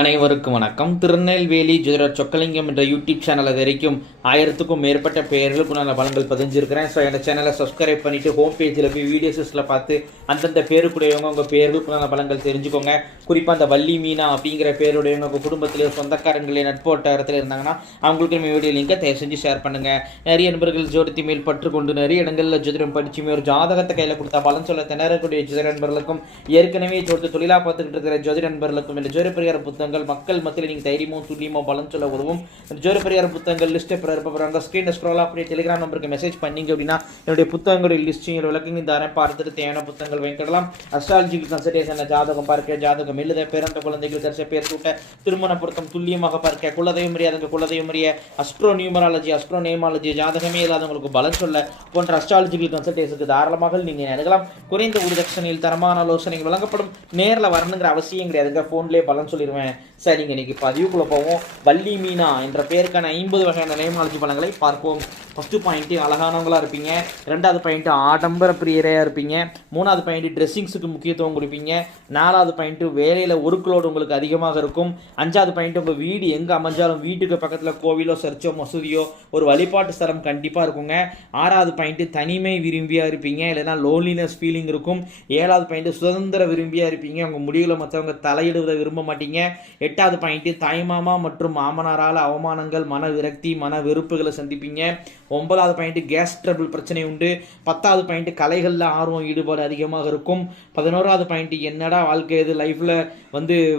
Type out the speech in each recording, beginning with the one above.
அனைவருக்கும் வணக்கம். திருநெல்வேலி ஜோதிடர் சொக்கலிங்கம் என்ற யூடியூப் சேனல் அது வரைக்கும் 1000க்கும் மேற்பட்ட பெயர்களுக்கு நான் பலன்கள் பதிஞ்சிருக்கிறேன். ஸோ இந்த சேனலை சப்ஸ்கிரைப் பண்ணிவிட்டு ஹோம் பேஜில் போய் வீடியோஸில் பார்த்து அந்தந்த பேருக்குடையவங்க உங்கள் பேர்களுக்குள்ள பலன்கள் தெரிஞ்சுக்கோங்க. குறிப்பாக அந்த வள்ளி மீனா அப்படிங்கிற பேருடையவங்க உங்கள் குடும்பத்தில் சொந்தக்காரங்களே நட்பு வட்டாரத்தில் இருந்தாங்கன்னா அவங்களுக்கு நம்ம வீடியோ லிங்கை தயவு செஞ்சு ஷேர் பண்ணுங்கள். நிறைய நண்பர்கள் ஜோதிடத்தி மேல் பற்றுக்கொண்டு நிறைய இடங்களில் ஜோதிடம் படிச்சுமே ஒரு ஜாதகத்தை கையில் கொடுத்தா பலன் சொல்ல திணறக்கூடிய ஜோதிட நண்பர்களுக்கும் ஏற்கனவே தொழிலாக பார்த்துக்கிட்டு இருக்கிற ஜோதிட நண்பர்களுக்கும் இந்த ஜோதிட பரிகார புத்தகம் மக்கள் மத்தியில் நீங்கள் தைரியமோ துல்லியமோ பலன் சொல்ல உதவும். ஜோதிட பரிகார புத்தகங்கள் லிஸ்ட்டை பிறப்பாங்க. ஸ்க்ரீன் ஸ்க்ரோல் அப்படியே டெலிகிராம் நம்பருக்கு மெசேஜ் பண்ணிங்க அப்படின்னா என்னுடைய புத்தகங்களுடைய லிஸ்டிங் விளக்கங்க தரேன். பார்த்துட்டு தேவையான புத்தகங்கள் வாங்கிக்கலாம். அஸ்ட்ராலஜிக்கல் கன்சல்டேஷன் ஜாதகம் பார்க்க, ஜாதகம் எழுத, பிறந்த குழந்தைகள் தரிச பேர் சூட்ட, திருமண பொருத்தம் துல்லியமாக பார்க்க, குலதெய்வம் அறியாதவங்க குலதெய்வம் அறிய, அஸ்ட்ரோ நியூமராலஜி, அஸ்ட்ரோ நேமாலஜி, ஜாதகமே இல்லாதவங்களுக்கு பலன் சொல்ல போன்ற அஸ்ட்ராலஜிக்கல் கன்சல்டேஷனுக்கு தாராளமாக நீங்கள் அணுகலாம். குறைந்த ஒரு தட்சணையில் தரமான ஆலோசனைகள் வழங்கப்படும். நேரில் வரணுங்கிற அவசியம் கிடையாதுங்க. ஃபோன்லேயே பலன் சொல்லிடுவேன். சரிங்க, இன்னைக்கு பதிவுக்குள்ள போவோம். வள்ளி மீனா என்ற பெயருக்கான 50 வகையான நேமாலஜி பலன்களை பார்ப்போம். ஃபஸ்ட்டு பாயிண்ட்டு அழகானவங்களாக இருப்பீங்க. ரெண்டாவது பாயிண்ட்டு ஆடம்பர பிரியரையாக இருப்பீங்க. மூணாவது பாயிண்ட்டு ட்ரெஸ்ஸிங்ஸுக்கு முக்கியத்துவம் கொடுப்பீங்க. நாலாவது பாயிண்ட்டு வேலையில் ஒர்க்லோடு உங்களுக்கு அதிகமாக இருக்கும். அஞ்சாவது பாயிண்ட்டு உங்கள் வீடு எங்கே அமைஞ்சாலும் வீட்டுக்கு பக்கத்தில் கோவிலோ சர்ச்சோ மசூதியோ ஒரு வழிபாட்டு ஸ்தலம் கண்டிப்பாக இருக்குங்க. ஆறாவது பாயிண்ட்டு தனிமை விரும்பியாக இருப்பீங்க, இல்லைனா லோன்லினஸ் ஃபீலிங் இருக்கும். ஏழாவது பாயிண்ட்டு சுதந்திர விரும்பியாக இருப்பீங்க. உங்கள் முடிவில் மற்றவங்க தலையிடுவதை விரும்ப மாட்டீங்க. எட்டாவது பாயிண்ட்டு தாய்மாமா மற்றும் மாமனாரால் அவமானங்கள், மன விரக்தி, மன வெறுப்புகளை சந்திப்பீங்க. ஒன்பதாவது பாயிண்ட்டு கேஸ் ட்ரபிள் பிரச்சனை உண்டு. 10வது பாயிண்ட்டு கலைகளில் ஆர்வம் ஈடுபாடு அதிகமாக இருக்கும். 11வது பாயிண்ட்டு என்னடா வாழ்க்கை இது, லைஃப்பில்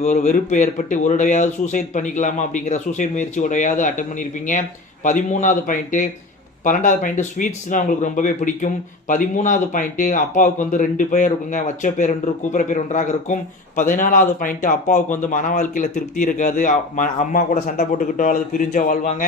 ஒரு வெறுப்பு ஏற்பட்டு ஒரு தடவையாவது சூசைட் பண்ணிக்கலாமா அப்படிங்கிற சூசைட் முயற்சி உடையாவது அட்டன் பண்ணியிருப்பீங்க. 13வது பாயிண்ட்டு 12வது பாயிண்ட்டு ஸ்வீட்ஸ்னால் உங்களுக்கு ரொம்பவே பிடிக்கும். 13வது பாயிண்ட்டு அப்பாவுக்கு 2 பேர் இருக்குங்க. வச்ச பேர் ஒன்று, கூப்பிட்ற பேர் ஒன்றாக இருக்கும். 14வது பாயிண்ட்டு அப்பாவுக்கு மன வாழ்க்கையில் திருப்தி இருக்காது. அம்மா கூட சண்டை போட்டுக்கிட்டோ அல்லது பிரிஞ்சோ வாழ்வாங்க.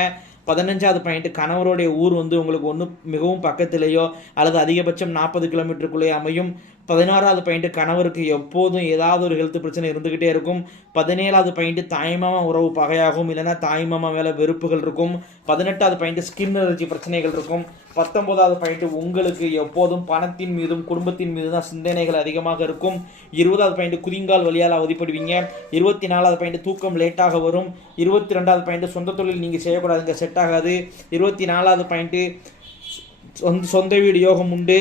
15வது பாயிண்ட்டு கணவருடைய ஊர் உங்களுக்கு ஒன்று மிகவும் பக்கத்திலேயோ அல்லது அதிகபட்சம் 40 கிலோமீட்டருக்குள்ளேயே அமையும். 16வது பாயிண்ட்டு கணவருக்கு எப்போதும் ஏதாவது ஒரு ஹெல்த் பிரச்சனை இருந்துக்கிட்டே இருக்கும். 17வது பாயிண்ட்டு தாய்மாமா உறவு பகையாகும், இல்லைனா தாய்மாமா மேலே வெறுப்புகள் இருக்கும். 18வது பாயிண்ட்டு ஸ்கின் அலர்ஜி பிரச்சனைகள் இருக்கும். 19வது பாயிண்ட்டு உங்களுக்கு எப்போதும் பணத்தின் மீதும் குடும்பத்தின் மீது தான் சிந்தனைகள் அதிகமாக இருக்கும். 20வது பாயிண்ட்டு குதிங்கால் வழியால் அவதிப்படுவீங்க. 24வது பாயிண்ட்டு தூக்கம் லேட்டாக வரும். 22வது பாயிண்ட்டு சொந்த தொழில் நீங்கள் செய்யக்கூடாதுங்க, செட் ஆகாது. 24வது பாயிண்ட்டு சொந்த வீடு யோகம் உண்டு.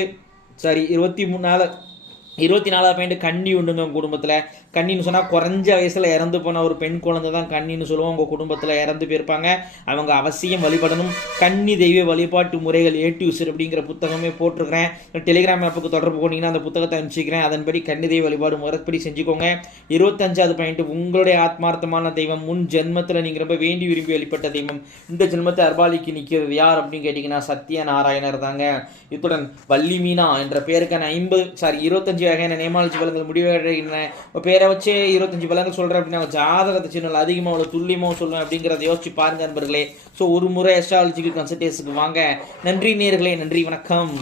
சரி, 24வது பாயிண்ட்டு கன்னி உண்டுங்க உங்கள் குடும்பத்தில். கன்னின்னு சொன்னால் குறைஞ்ச வயசில் இறந்து போன ஒரு பெண் குழந்தை தான் கன்னின்னு சொல்லுவோம். உங்கள் குடும்பத்தில் இறந்து போயிருப்பாங்க. அவங்க அவசியம் வழிபடணும். கன்னி தெய்வ வழிபாட்டு முறைகள் A to Z அப்படிங்கிற புத்தகமே போட்டிருக்கிறேன். டெலிகிராம் ஆப்புக்கு தொடர்பு போனீங்கன்னா அந்த புத்தகத்தை அனுப்பிச்சிக்கிறேன். அதன்படி கன்னி தெய்வ வழிபாடு முறைப்படி செஞ்சுக்கோங்க. 25வது பாயிண்ட்டு உங்களுடைய ஆத்மார்த்தமான தெய்வம், முன் ஜென்மத்தில் நீங்கள் ரொம்ப வேண்டி விரும்பி வழிபட்ட தெய்வம், இந்த ஜென்மத்தை அர்பாலிக்கு நிற்கிறது யார் அப்படின்னு கேட்டிங்கன்னா சத்யநாராயணர் தாங்க. இத்துடன் வள்ளி மீனா என்ற பெயருக்கான 25 வகையான நேமாலஜி பலன்கள் முடிவடைகின்றன. பேரை வச்சே 25 பலன்கள் சொல்கிறேன் அப்படின்னா ஜாதகத்தை சின்ன அதிகமாக அவ்வளோ துல்லியமாக சொல்லுவேன் அப்படிங்கிறத யோசிச்சு பாருங்க நண்பர்களே. ஸோ ஒரு முறை அஸ்ட்ராலஜிக்கல் கன்சல்டேஷனுக்கு வாங்க. நன்றி நேயர்களே, நன்றி, வணக்கம்.